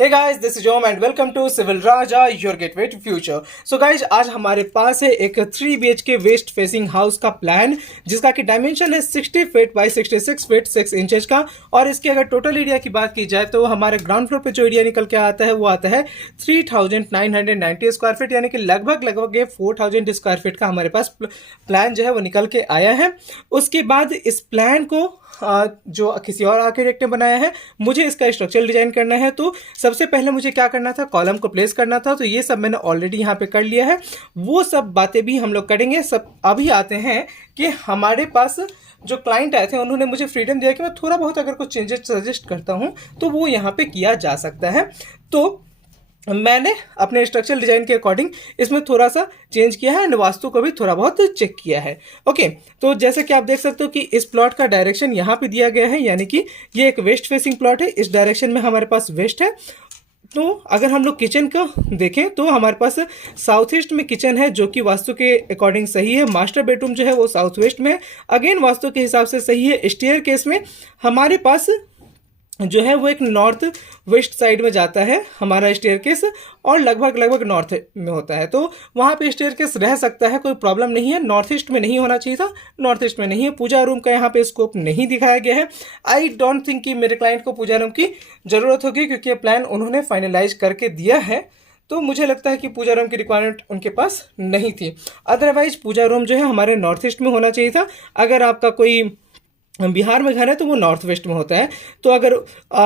Hey guys, this is Om and welcome to Civil Raja, your gateway to future. So guys, आज हमारे पास है एक 3 BHK वेस्ट फेसिंग हाउस का प्लान, जिसका कि डायमेंशन है 60 फीट बाय 66 फीट 6 इंचेस का। और इसके अगर टोटल एरिया की बात की जाए तो हमारे ग्राउंड फ्लोर पे जो एरिया निकल के आता है वो आता है 3990 स्क्वायर फीट, यानी कि लगभग ये 4000 स्क्वायर फीट का हमारे पास प्लान जो है वो निकल के आया है। उसके बाद इस प्लान को जो किसी और आर्किटेक्ट ने बनाया है, मुझे इसका स्ट्रक्चरल डिजाइन करना है। तो सबसे पहले मुझे क्या करना था, कॉलम को प्लेस करना था। तो ये सब मैंने ऑलरेडी यहाँ पे कर लिया है, वो सब बातें भी हम लोग करेंगे। सब अभी आते हैं कि हमारे पास जो क्लाइंट आए थे उन्होंने मुझे फ्रीडम दिया कि मैं थोड़ा बहुत अगर कुछ चेंजेस सजेस्ट करता हूँ तो वो यहाँ पे किया जा सकता है। तो मैंने अपने स्ट्रक्चरल डिजाइन के अकॉर्डिंग इसमें थोड़ा सा चेंज किया है एंड वास्तु को भी थोड़ा बहुत चेक किया है। ओके, तो जैसे कि आप देख सकते हो कि इस प्लॉट का डायरेक्शन यहाँ पे दिया गया है, यानी कि ये एक वेस्ट फेसिंग प्लॉट है। इस डायरेक्शन में हमारे पास वेस्ट है। तो अगर हम लोग किचन को देखें तो हमारे पास साउथ ईस्ट में किचन है, जो कि वास्तु के अकॉर्डिंग सही है। मास्टर बेडरूम जो है वो साउथ वेस्ट में है, अगेन वास्तु के हिसाब से सही है। स्टेयर केस में हमारे पास जो है वो एक नॉर्थ वेस्ट साइड में जाता है हमारा स्टेयरकेस, और लगभग नॉर्थ में होता है। तो वहाँ पे स्टेयरकेस रह सकता है, कोई प्रॉब्लम नहीं है। नॉर्थ ईस्ट में नहीं होना चाहिए था, नॉर्थ ईस्ट में नहीं है। पूजा रूम का यहाँ पे स्कोप नहीं दिखाया गया है। आई डोंट थिंक कि मेरे क्लाइंट को पूजा रूम की जरूरत होगी, क्योंकि ये प्लान उन्होंने फाइनलाइज करके दिया है। तो मुझे लगता है कि पूजा रूम की रिक्वायरमेंट उनके पास नहीं थी। अदरवाइज पूजा रूम जो है हमारे नॉर्थ ईस्ट में होना चाहिए था। अगर आपका कोई बिहार में घर है तो वो नॉर्थ वेस्ट में होता है। तो अगर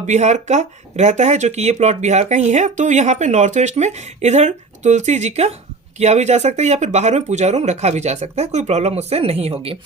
बिहार का रहता है, जो कि ये प्लॉट बिहार का ही है, तो यहाँ पे नॉर्थ वेस्ट में इधर तुलसी जी का किया भी जा सकता है, या फिर बाहर में पूजा रूम रखा भी जा सकता है। कोई प्रॉब्लम उससे नहीं होगी।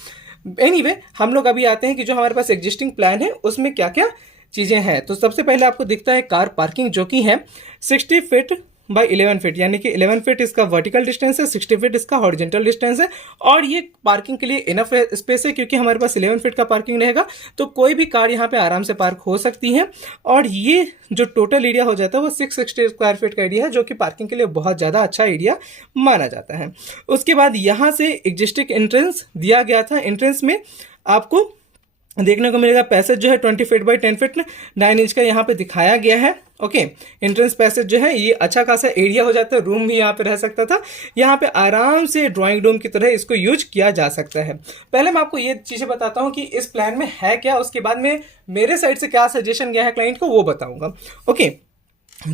एनीवे, हम लोग अभी आते हैं कि जो हमारे पास एग्जिस्टिंग प्लान है उसमें क्या क्या चीज़ें हैं। तो सबसे पहले आपको दिखता है कार पार्किंग, जो कि है 60 फीट बाय 11 फीट, यानी कि 11 फीट इसका वर्टिकल डिस्टेंस है, 60 फीट इसका हॉरिजॉन्टल डिस्टेंस है। और ये पार्किंग के लिए इनफ स्पेस है, क्योंकि हमारे पास 11 फीट का पार्किंग रहेगा तो कोई भी कार यहाँ पे आराम से पार्क हो सकती है। और ये जो टोटल एरिया हो जाता है वो 660 स्क्वायर फीट का एरिया है, जो कि पार्किंग के लिए बहुत ज़्यादा अच्छा एरिया माना जाता है। उसके बाद यहाँ से एग्जिस्टिंग एंट्रेंस दिया गया था। एंट्रेंस में आपको देखने को मिलेगा पैसेज जो है 20 फीट बाई 10 फीट 9 इंच का यहाँ पे दिखाया गया है। ओके, एंट्रेंस पैसेज जो है ये अच्छा खासा एरिया हो जाता है, रूम भी यहाँ पे रह सकता था। यहाँ पे आराम से ड्राइंग रूम की तरह इसको यूज किया जा सकता है। पहले मैं आपको ये चीज़ें बताता हूँ कि इस प्लान में है क्या, उसके बाद में मेरे साइड से क्या सजेशन गया है क्लाइंट को वो बताऊंगा। ओके,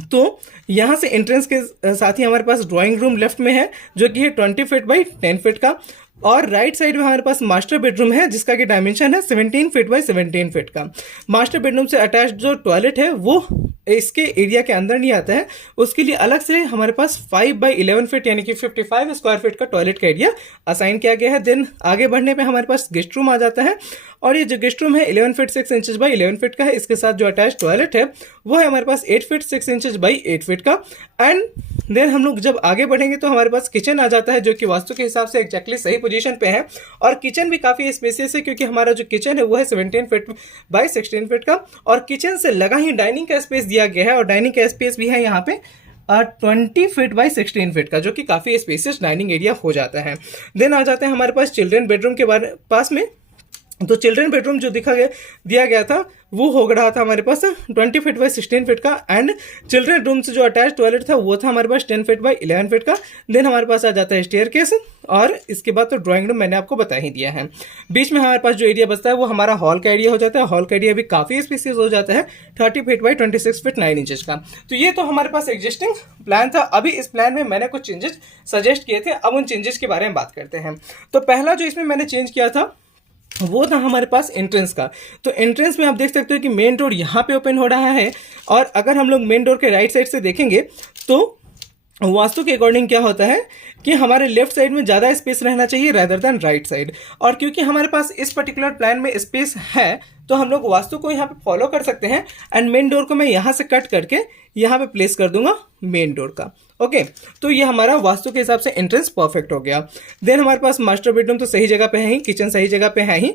तो यहाँ से एंट्रेंस के साथ ही हमारे पास ड्राइंग रूम लेफ्ट में है, जो कि है 20 फीट बाई 10 फीट का। और राइट साइड में हमारे पास मास्टर बेडरूम है, जिसका कि डायमेंशन है 17 फीट बाई 17 फीट का। मास्टर बेडरूम से अटैच जो टॉयलेट है वो इसके एरिया के अंदर नहीं आता है, उसके लिए अलग से हमारे पास 5 बाई 11 फीट यानी कि 55 स्क्वायर फीट का टॉयलेट का एरिया असाइन किया गया है। देन आगे बढ़ने पे हमारे पास गेस्ट रूम आ जाता है, और ये जो गेस्ट रूम है 11 फीट 6 इंचेस बाई 11 फीट का है। इसके साथ जो अटैच टॉयलेट है वो है हमारे पास 8 फीट 6 इंचेस बाई 8 फीट का। एंड देन हम लोग जब आगे बढ़ेंगे तो हमारे पास किचन आ जाता है, जो कि वास्तु के हिसाब से एक्जैक्टली सही पोजीशन पे है। और किचन भी काफ़ी स्पेसियस है, क्योंकि हमारा जो किचन है वो है 17 फीट बाई 16 फीट का। और किचन से लगा ही डाइनिंग का स्पेस दिया गया है, और डाइनिंग का स्पेस भी है यहाँ पे 20 फीट बाई 16 फीट का, जो कि काफ़ी स्पेसियस डाइनिंग एरिया हो जाता है। देन आ जाते हैं हमारे पास चिल्ड्रन बेडरूम के पास में। तो चिल्ड्रन बेडरूम जो दिया गया था वो हो रहा था हमारे पास 20 फीट बाई 16 फीट का। एंड चिल्ड्रन रूम से जो अटैच टॉयलेट था वो था हमारे पास 10 फीट बाई 11 फीट का। देन हमारे पास आ जाता है स्टेयर केस, और इसके बाद तो ड्राइंग रूम मैंने आपको बता ही दिया है। बीच में हमारे पास जो एरिया बचता है वो हमारा हॉल का एरिया हो जाता है। हॉल का एरिया भी काफ़ी स्पेसियस हो जाता है, 30 फीट बाई 26 फीट 9 इंचेस का। तो ये तो हमारे पास एग्जिस्टिंग प्लान था। अभी इस प्लान में मैंने कुछ चेंजेस सजेस्ट किए थे, अब उन चेंजेस के बारे में बात करते हैं। तो पहला जो इसमें मैंने चेंज किया था वो था हमारे पास एंट्रेंस का। तो एंट्रेंस में आप देख सकते हो कि मेन डोर यहाँ पे ओपन हो रहा है, और अगर हम लोग मेन डोर के राइट साइड से देखेंगे तो वास्तु के अकॉर्डिंग क्या होता है कि हमारे लेफ्ट साइड में ज़्यादा स्पेस रहना चाहिए रेदर देन राइट साइड। और क्योंकि हमारे पास इस पर्टिकुलर प्लान में स्पेस है तो हम लोग वास्तु को यहाँ पे फॉलो कर सकते हैं। एंड मेन डोर को मैं यहाँ से कट करके यहाँ पे प्लेस कर दूंगा मेन डोर का। ओके, तो ये हमारा वास्तु के हिसाब से एंट्रेंस परफेक्ट हो गया। देन हमारे पास मास्टर बेडरूम तो सही जगह पे है ही, किचन सही जगह पे है ही।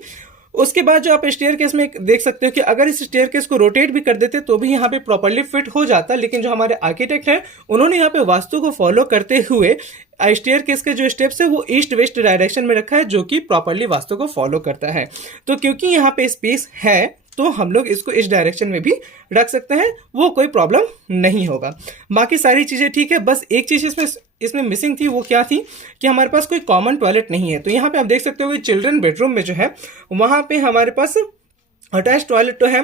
उसके बाद जो आप स्टेयर केस में देख सकते हो कि अगर इस स्टेयर केस को रोटेट भी कर देते तो भी यहाँ पे प्रॉपर्ली फिट हो जाता, लेकिन जो हमारे आर्किटेक्ट हैं उन्होंने यहाँ पे वास्तु को फॉलो करते हुए स्टेयर केस के जो स्टेप्स है वो ईस्ट वेस्ट डायरेक्शन में रखा है, जो कि प्रॉपर्ली वास्तु को फॉलो करता है। तो क्योंकि यहाँ पे स्पेस है तो हम लोग इसको इस डायरेक्शन में भी रख सकते हैं, वो कोई प्रॉब्लम नहीं होगा। बाकी सारी चीज़ें ठीक है, बस एक चीज़ इसमें मिसिंग थी, वो क्या थी कि हमारे पास कोई कॉमन टॉयलेट नहीं है। तो यहाँ पे आप देख सकते हो कि चिल्ड्रन बेडरूम में जो है वहाँ पे हमारे पास अटैच टॉयलेट तो है,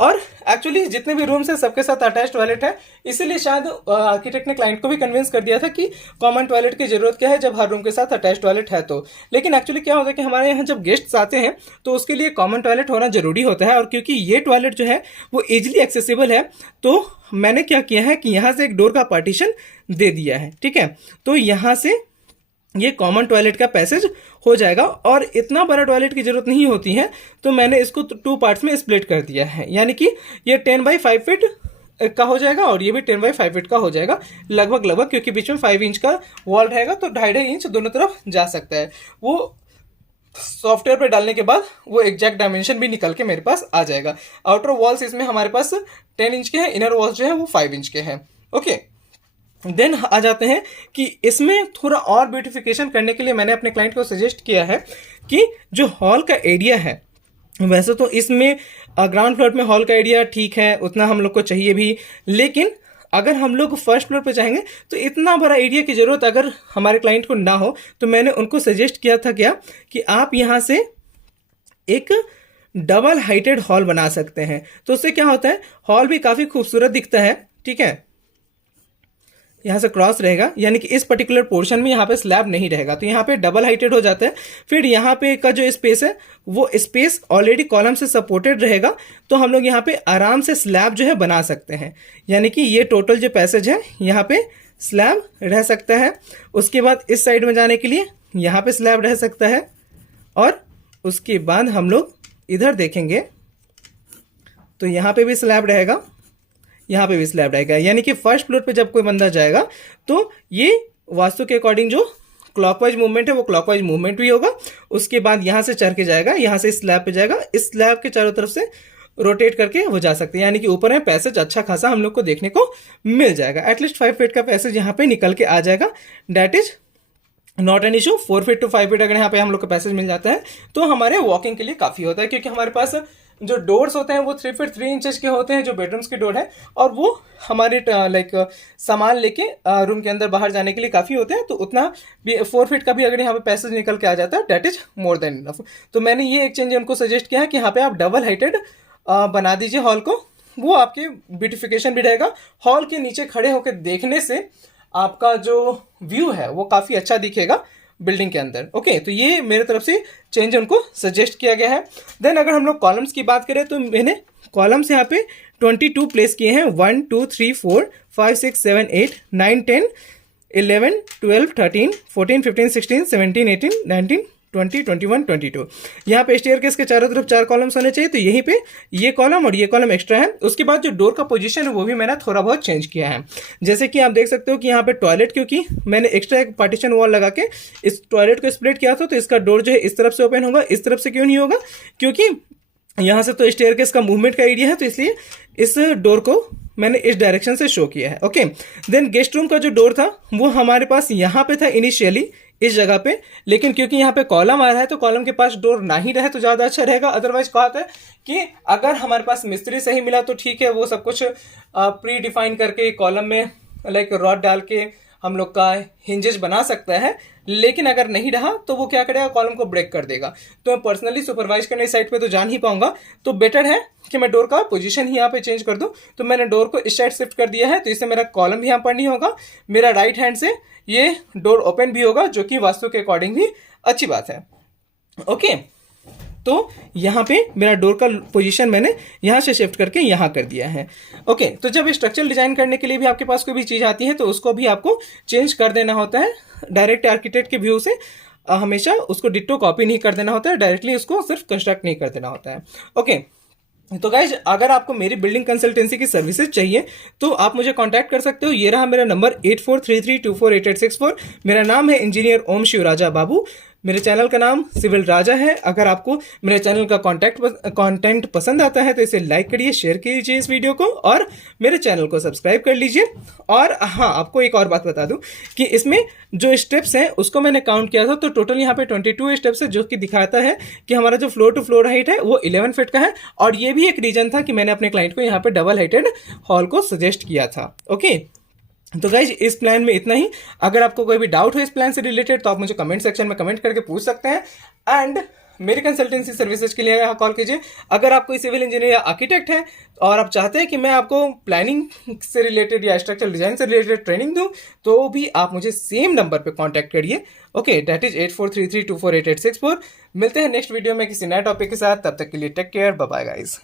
और एक्चुअली जितने भी रूम्स हैं सबके साथ अटैच टॉयलेट है, इसीलिए शायद आर्किटेक्ट ने क्लाइंट को भी कन्विंस कर दिया था कि कॉमन टॉयलेट की जरूरत क्या है जब हर रूम के साथ अटैच टॉयलेट है तो। लेकिन एक्चुअली क्या होता है कि हमारे यहाँ जब गेस्ट्स आते हैं तो उसके लिए कॉमन टॉयलेट होना जरूरी होता है, और क्योंकि ये टॉयलेट जो है वो इजिली एक्सेसिबल है, तो मैंने क्या किया है कि यहाँ से एक डोर का पार्टीशन दे दिया है। ठीक है, तो यहाँ से ये कॉमन टॉयलेट का पैसेज हो जाएगा, और इतना बड़ा टॉयलेट की जरूरत नहीं होती है, तो मैंने इसको 2 पार्ट्स में स्प्लिट कर दिया है। यानी कि ये 10 बाई 5 फीट का हो जाएगा और ये भी 10 बाई 5 फीट का हो जाएगा लगभग, क्योंकि बीच में 5 इंच का वॉल रहेगा, तो 2.5 इंच दोनों तरफ जा सकता है। वो सॉफ्टवेयर पे डालने के बाद वो एग्जैक्ट डायमेंशन भी निकल के मेरे पास आ जाएगा। आउटर वॉल्स इसमें हमारे पास 10 इंच के हैं, इनर वॉल्स जो है वो 5 इंच के हैं। ओके, देन आ जाते हैं कि इसमें थोड़ा और ब्यूटिफिकेशन करने के लिए मैंने अपने क्लाइंट को सजेस्ट किया है कि जो हॉल का एरिया है, वैसे तो इसमें ग्राउंड फ्लोर में हॉल का एरिया ठीक है, उतना हम लोग को चाहिए भी, लेकिन अगर हम लोग फर्स्ट फ्लोर पे जाएंगे तो इतना बड़ा एरिया की जरूरत अगर हमारे क्लाइंट को ना हो, तो मैंने उनको सजेस्ट किया था क्या कि आप यहाँ से एक डबल हाइटेड हॉल बना सकते हैं। तो उससे क्या होता है, हॉल भी काफ़ी खूबसूरत दिखता है। ठीक है, यहाँ से क्रॉस रहेगा, यानी कि इस पर्टिकुलर पोर्शन में यहाँ पे स्लैब नहीं रहेगा, तो यहाँ पे डबल हाइटेड हो जाता है। फिर यहाँ पे का जो स्पेस है वो स्पेस ऑलरेडी कॉलम से सपोर्टेड रहेगा, तो हम लोग यहाँ पे आराम से स्लैब जो है बना सकते हैं। यानी कि ये टोटल जो पैसेज है यहाँ पे स्लैब रह सकता है। उसके बाद इस साइड में जाने के लिए यहाँ पे स्लैब रह सकता है, और उसके बाद हम लोग इधर देखेंगे तो यहाँ पे भी स्लैब रहेगा, यहाँ पे भी स्लैब रहेगा। यानी कि फर्स्ट फ्लोर पे जब कोई बंदा जाएगा तो ये वास्तु के अकॉर्डिंग जो क्लॉकवाइज मूवमेंट है वो क्लॉकवाइज मूवमेंट भी होगा। उसके बाद यहाँ से चढ़ के जाएगा, यहाँ से स्लैब पे जाएगा, इस स्लैब के चारों तरफ से रोटेट करके हो जा सकते हैं। यानी कि ऊपर में पैसेज अच्छा खासा हम लोग को देखने को मिल जाएगा। एटलीस्ट 5 फीट का पैसेज यहाँ पे निकल के आ जाएगा, that is not an issue. 4 feet to 5 feet अगर यहाँ पे हम लोग को पैसेज मिल जाता है तो हमारे वॉकिंग के लिए काफ़ी होता है, क्योंकि हमारे पास जो डोर्स होते हैं वो 3 फीट 3 इंचेस के होते हैं, जो बेडरूम्स के डोर है, और वो हमारे लाइक सामान लेके रूम के अंदर बाहर जाने के लिए काफ़ी होते हैं। तो उतना भी 4 फीट का भी अगर यहाँ पे पैसेज निकल के आ जाता है, that is more than enough. तो मैंने ये एक चेंज उनको सजेस्ट किया है कि यहाँ पे आप डबल हाइटेड बना दीजिए हॉल को, वो आपके ब्यूटिफिकेशन भी रहेगा। हॉल के नीचे खड़े होकर देखने से आपका जो व्यू है वो काफ़ी अच्छा दिखेगा बिल्डिंग के अंदर। ओके, तो ये मेरे तरफ से चेंज उनको सजेस्ट किया गया है। देन अगर हम लोग कॉलम्स की बात करें तो मैंने कॉलम्स यहाँ पे 22 प्लेस किए हैं। 1 2 3 4 5 6 7 8 9 10 11 12 13 14 15 16 17 18 19 20 21 22। यहाँ पे स्टेयरकेस के चारों तरफ 4 कॉलम्स होने चाहिए, तो यहीं पे ये कॉलम और ये कॉलम एक्स्ट्रा है। उसके बाद जो डोर का पोजीशन है वो भी मैंने थोड़ा बहुत चेंज किया है। जैसे कि आप देख सकते हो कि यहाँ पे टॉयलेट, क्योंकि मैंने एक्स्ट्रा एक पार्टीशन वॉल लगा के इस टॉयलेट को स्प्लिट किया था, तो इसका डोर जो है इस तरफ से ओपन होगा। इस तरफ से क्यों नहीं होगा, क्योंकि यहाँ से तो स्टेयरकेस का मूवमेंट का एरिया है, तो इसलिए इस डोर को मैंने इस डायरेक्शन से शो किया है। ओके, देन गेस्ट रूम का जो डोर था वो हमारे पास यहाँ पे था इनिशियली इस जगह पे, लेकिन क्योंकि यहाँ पे कॉलम आ रहा है तो कॉलम के पास डोर ना ही रहे तो ज़्यादा अच्छा रहेगा। अदरवाइज कहा था कि अगर हमारे पास मिस्त्री सही मिला तो ठीक है, वो सब कुछ प्री डिफाइन करके कॉलम में लाइक रॉड डाल के हम लोग का हिंजेस बना सकता है, लेकिन अगर नहीं रहा तो वो क्या करेगा, कॉलम को ब्रेक कर देगा। तो मैं पर्सनली सुपरवाइज करने साइड पे तो जा नहीं पाऊंगा, तो बेटर है कि मैं डोर का पोजीशन ही यहाँ पे चेंज कर दूं। तो मैंने डोर को इस साइड शिफ्ट कर दिया है, तो इससे मेरा कॉलम भी यहाँ पर नहीं होगा, मेरा राइट हैंड से ये डोर ओपन भी होगा, जो कि वास्तु के अकॉर्डिंग भी अच्छी बात है। ओके, तो यहाँ पे मेरा डोर का पोजीशन मैंने यहाँ से शिफ्ट करके यहाँ कर दिया है। ओके, तो जब स्ट्रक्चर डिजाइन करने के लिए भी आपके पास कोई भी चीज़ आती है तो उसको भी आपको चेंज कर देना होता है। डायरेक्ट आर्किटेक्ट के व्यू से हमेशा उसको डिट्टो कॉपी नहीं कर देना होता है, डायरेक्टली उसको सिर्फ कंस्ट्रक्ट नहीं कर देना होता है। ओके, तो गाइज अगर आपको मेरी बिल्डिंग कंसल्टेंसी की सर्विसेज चाहिए तो आप मुझे कांटेक्ट कर सकते हो। ये रहा मेरा नंबर 8433248864। मेरा नाम है इंजीनियर ओम शिवराजा बाबू। मेरे चैनल का नाम सिविल राजा है। अगर आपको मेरे चैनल का कंटेंट पसंद आता है तो इसे लाइक करिए, शेयर कीजिए इस वीडियो को और मेरे चैनल को सब्सक्राइब कर लीजिए। और हाँ, आपको एक और बात बता दूं कि इसमें जो स्टेप्स हैं उसको मैंने काउंट किया था, तो टोटल यहाँ पे 22 स्टेप्स है, जो कि दिखाता है कि हमारा जो फ्लोर टू फ्लोर हाइट है वो 11 फीट का है। और ये भी एक रीजन था कि मैंने अपने क्लाइंट को यहाँ पे डबल हाइटेड हॉल को सजेस्ट किया था। ओके, तो गाइज इस प्लान में इतना ही। अगर आपको कोई भी डाउट हो इस प्लान से रिलेटेड तो आप मुझे कमेंट सेक्शन में कमेंट करके पूछ सकते हैं। एंड मेरी कंसल्टेंसी सर्विसेज के लिए यहाँ कॉल कीजिए। अगर आप कोई सिविल इंजीनियर या आर्किटेक्ट हैं और आप चाहते हैं कि मैं आपको प्लानिंग से रिलेटेड या स्ट्रक्चरल डिजाइन से रिलेटेड ट्रेनिंग दूं, तो भी आप मुझे सेम नंबर पे कांटेक्ट करिए। Okay, that is 8433248864। मिलते हैं नेक्स्ट वीडियो में किसी नए टॉपिक के साथ। तब तक के लिए take care, bye bye guys.